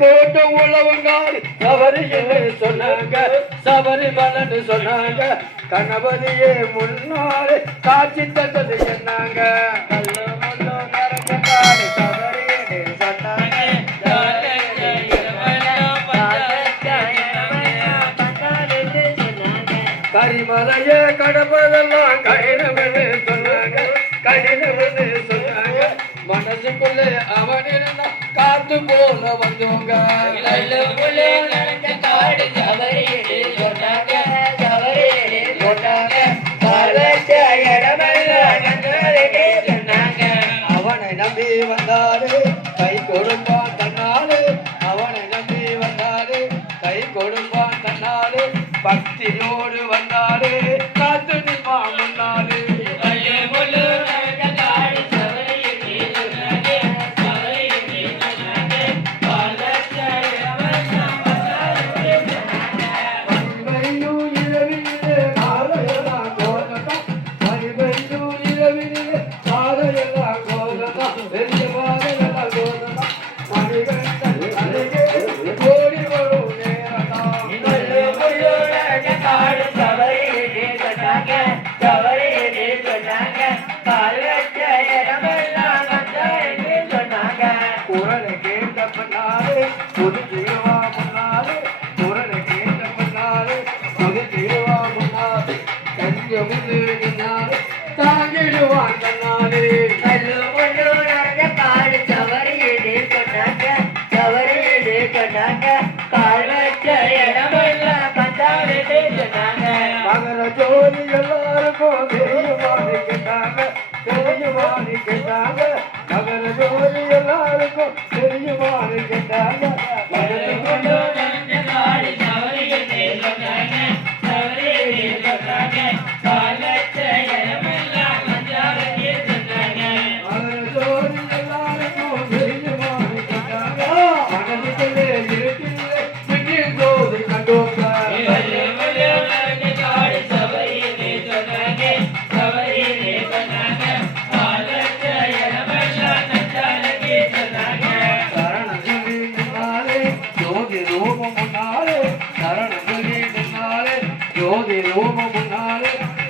கூட்டம் உள்ளவங்காரி சபரி என்று சொன்னாங்க, சபரிமலன்னு சொன்னாங்க. கணபதியே முன்னாலே காட்சி தந்தது என்னாங்க. கரிமலையே கடப்பதெல்லாம் கடினம்னு சொன்னாங்க, கடினம்னு சொன்னாங்க. மனசுக்குள்ளே அவன் இருந்தா காத்து போல வந்தவங்க. அவனை நம்பி வந்தாரு கை கொடுப்பான் தன்னாலே, அவனை நம்பி வந்தாரு கை கொடுப்பான் தன்னாலே. பக்தியோடு வந்தாரு காத்து நிற்பான் முன்னாலே. ஜோதி எல்லாருக்கும் தெரியுமான்னு கேட்டாங்க, தெரியுமான்னு கேட்டாங்க. மகர ஜோதி எல்லாருக்கும் தெரியுமான்னு கேட்டாங்க.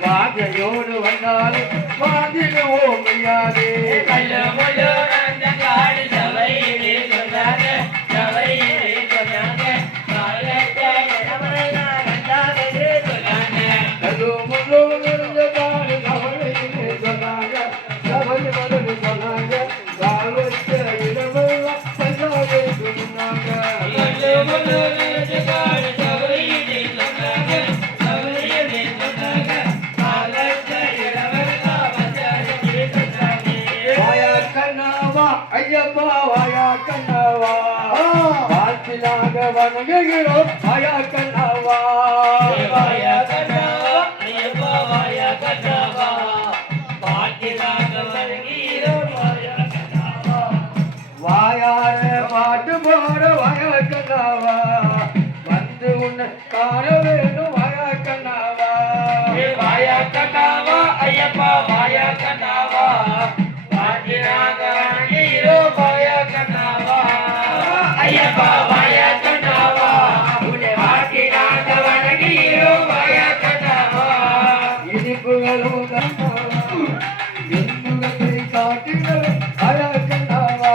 வாஞ்சையோடு வந்தாலே வாந்திடுவோம் ஐயாதே. வணங்குகிறோம் வாயா கண்ணாவா வாயா கண்ணாவா ஐயப்பா வாயா கண்ணாவா பாட்டிலாக வருகிறோம் வாயா கண்ணாவா வாயார பாட்டு பாட வாயா கண்ணாவா வந்து உன்னை காண வேணும் வாயா கண்ணாவா வாயா கண்ணாவா ஐயப்பா வாயா கண்ணாவா பாட்டிலாக வருகிறோம் வாயா கண்ணாவா ஐயப்பா வாயா கண்ணாவா உன்னை பாட்டிலாக வருகிறோம் வாயா கண்ணாவா இனிப்புகளும் இன்புகளை காட்டுங்கள் வாயா கண்ணாவா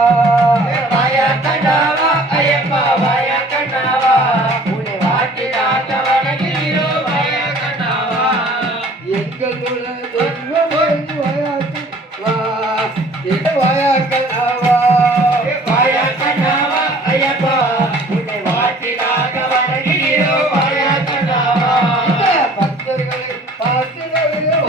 வாயா கண்ணாவா ஐயப்பா வாயா கண்ணாவா உன்னை பாட்டிலாக வருகிறோம் வாயா கண்ணாவா எங்கள் குல தெய்வமே வாயா கண்ணாவா வாயா கண்ணாவா வாயா கண்ணாவா ஐயப்பா உன்னை பாட்டிலாக வருகிறோம் வாயா கண்ணாவா பக்தர்களை பார்த்து வாயா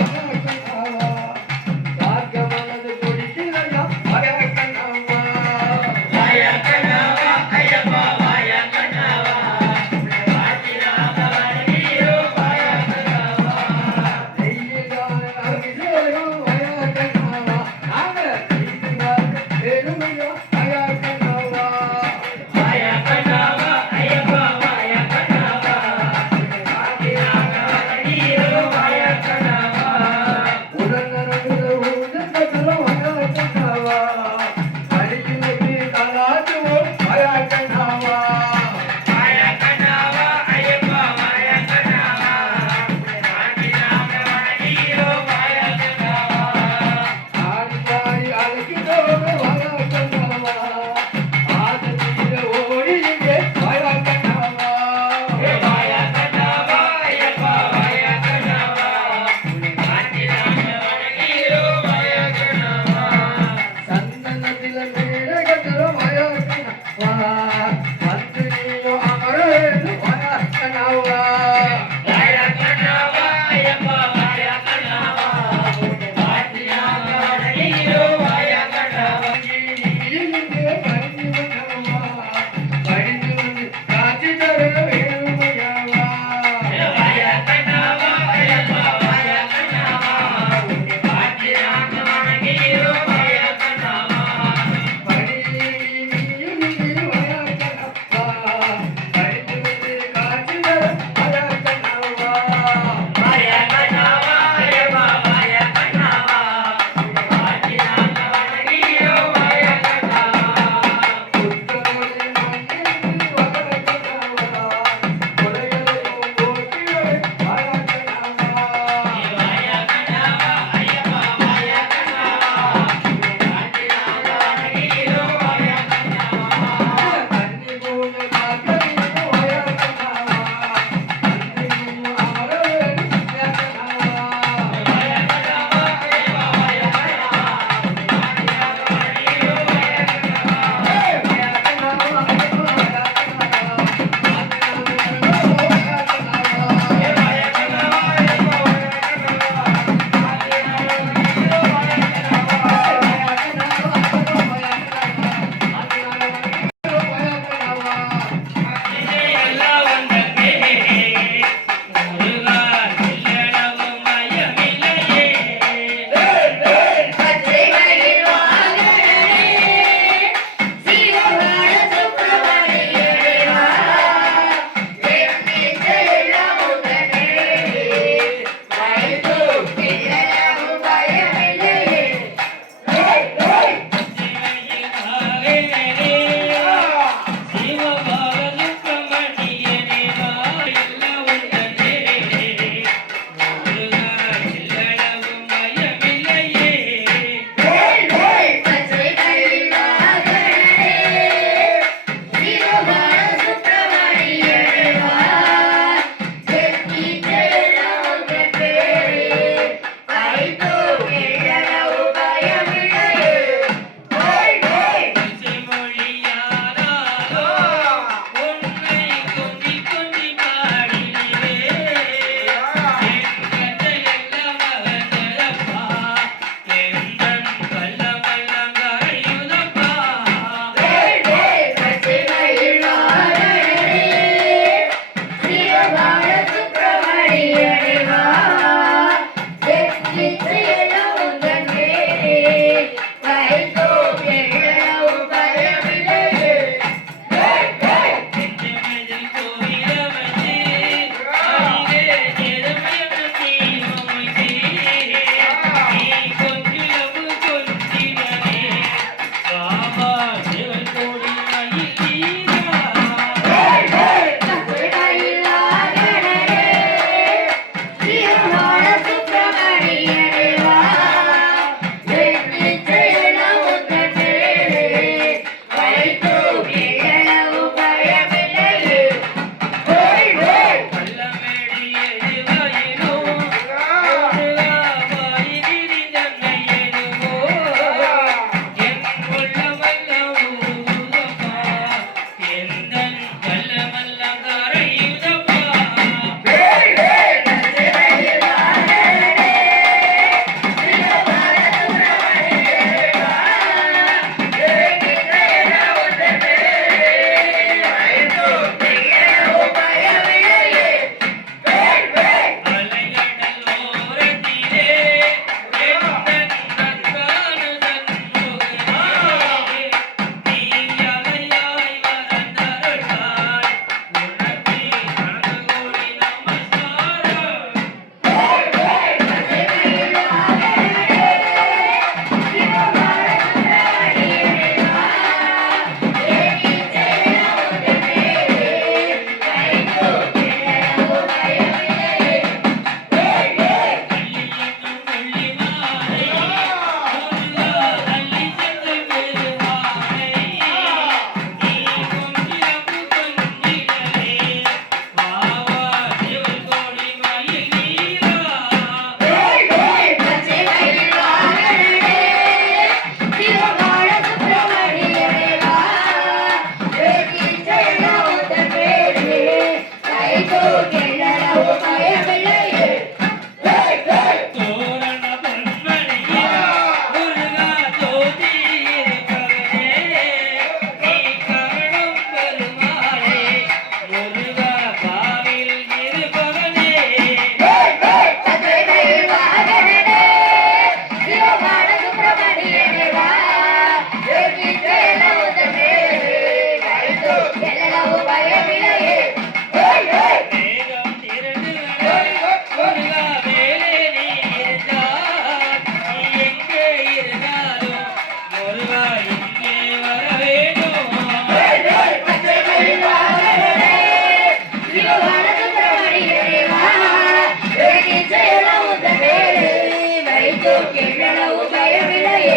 எவ்வளவு பயமில்லையே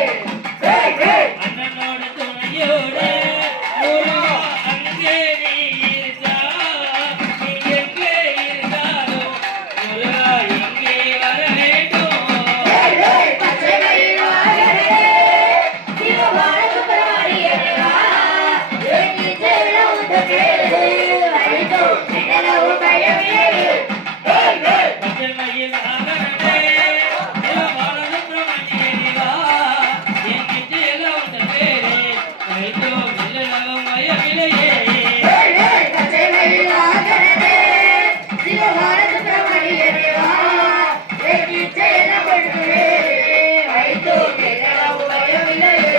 அண்ணனோட துணையோடு முருகா அங்கே நீ இருக்கா நீ எங்கே இருந்தாலும் முருகா இங்கே வர வேண்டும் பச்சை மயில் வாகனே சிவபால சுப்பிரமணியனே வா என் செல்லம் தன்னே வைத்தோ எவ்வளவு பயமில்லையே பச்சை மயில் ஆகனே சிவபால சுப்பிரமணியனே வா என் கிச்சையெல்லாம் உந்த பேரே வைத்தோ எல்லளவும் பயமில்லையே பச்சை மயில் வாகனே சிவபால சுப்பிரமணியனே வா என் செல்லம் தன்னே வைத்தோ எவ்வளவு பயமில்லையே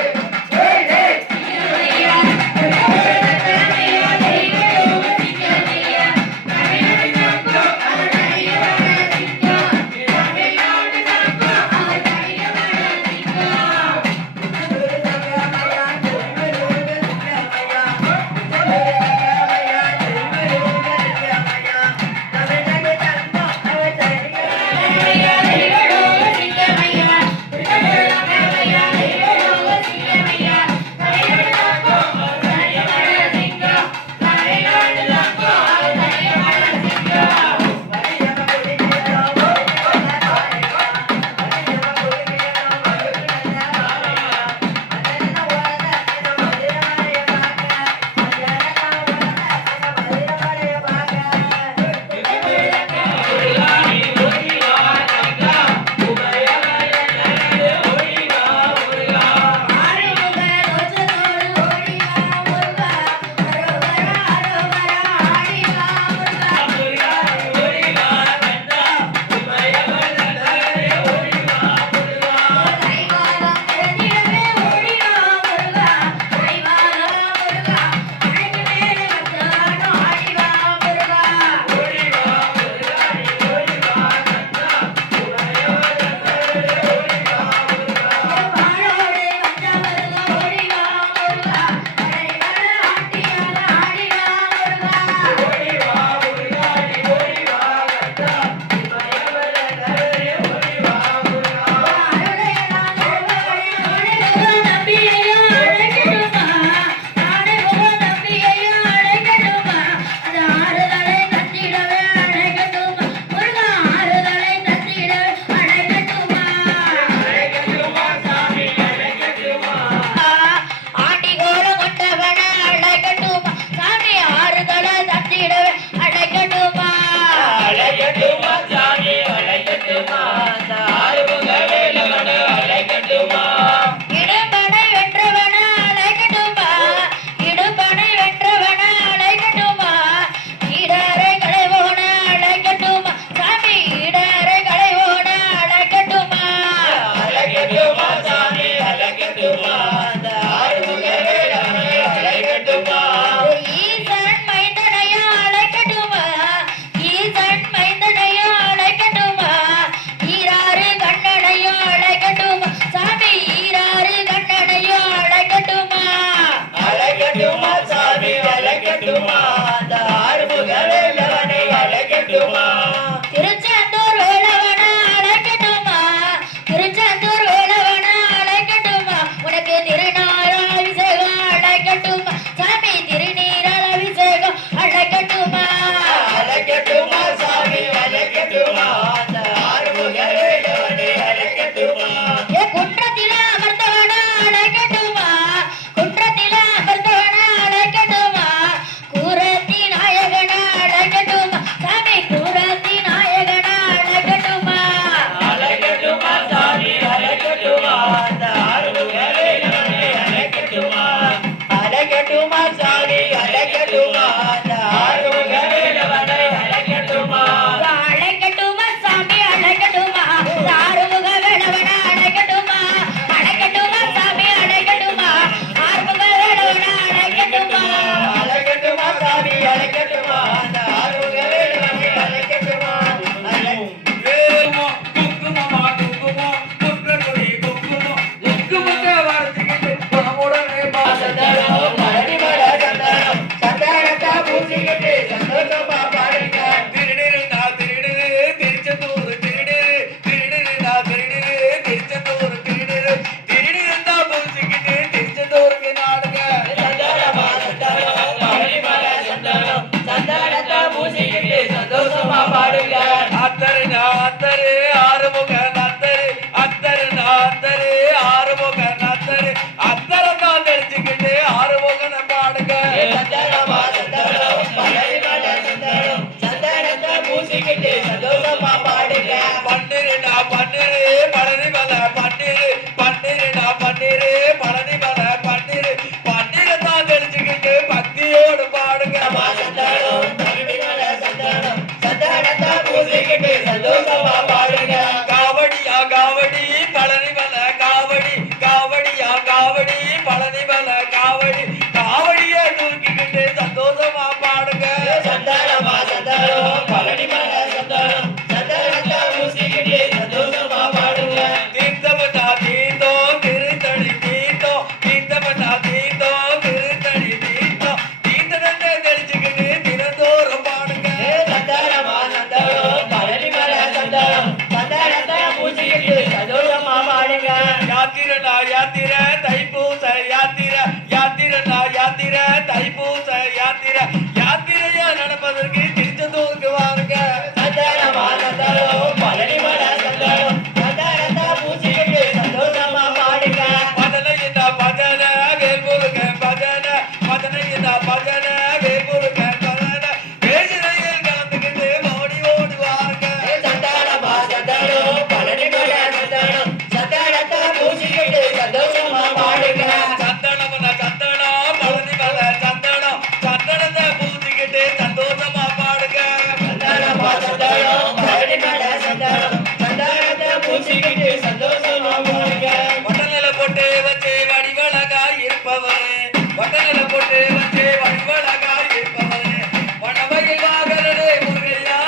யாத்திரனா யாத்திர தைப்பூச யாத்திர யாத்திரனா யாத்திர தைப்பூச யாத்திர யாத்திரையா நடப்பதற்கு திருச்செந்தூருக்கு வாருங்க சந்தனமா சந்தனம் பழனி மலை சந்தனம் சந்தனத்தை பூசிக்கிட்டு சந்தோஷமா பாடுங்க பதனையினா பஜன வேல்முருக பஜன பதனையினா பஜன வேல்முருக பஜன வேஜனையில் கலந்துக்கிட்டு ஓடி ஓடுவாருங்க சந்தனமா சந்தனம் பழனி மலை சந்தனம் சந்தனத்தை பூசிக்கிட்டு சந்தோஷமா பாடுங்க சந்தனம்னா சந்தனம் பழனி மலை சந்தனம் சந்தனத்தை பூசிக்கிட்டு சந்தோஷமா பாடுங்க சந்தனமா சந்தனம் பழனி மலை சந்தனம் சந்தனத்தை பூசிக்கிட்டு சந்தோஷமா பாடுங்க வட்டநில போட்டு வச்சு வடிவழகா இருப்பவரே வட்டநில போட்டு வச்சு வடிவழகா இருப்பவரே வனவையில் வாகனே முருகையா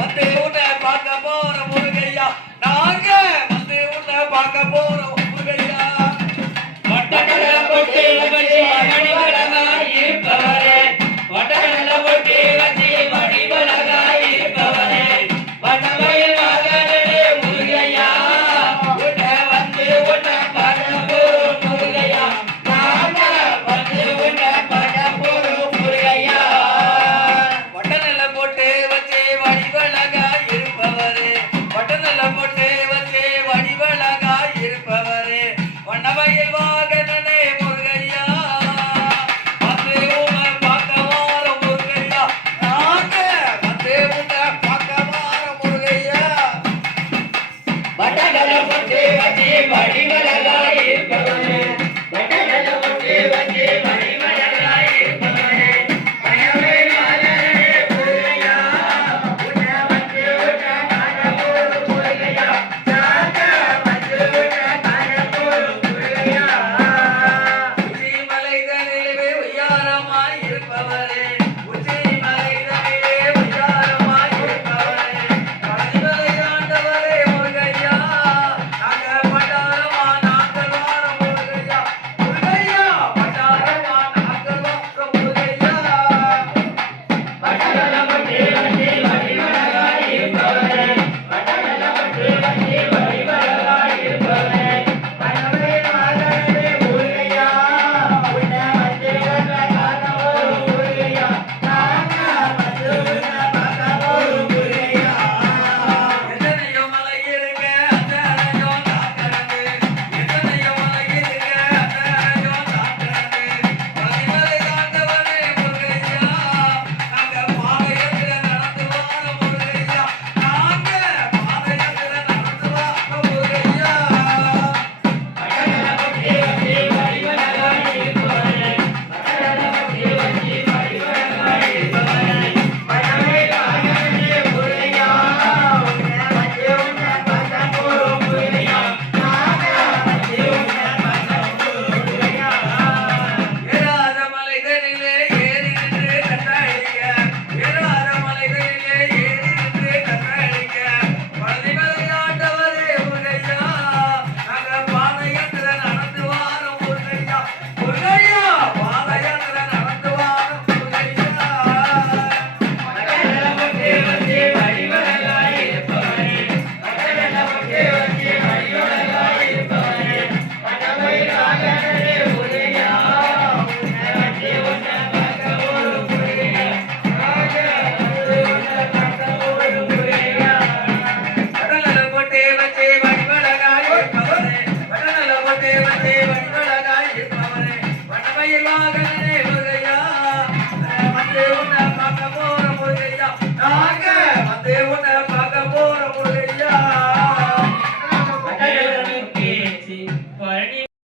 வந்து உன்னை பார்க்க போற முருகையா நாங்க வந்து உன்னை பார்க்க போறோம் முருகையா வட்டக்கடலை போட்டு வச்சு மணிமலை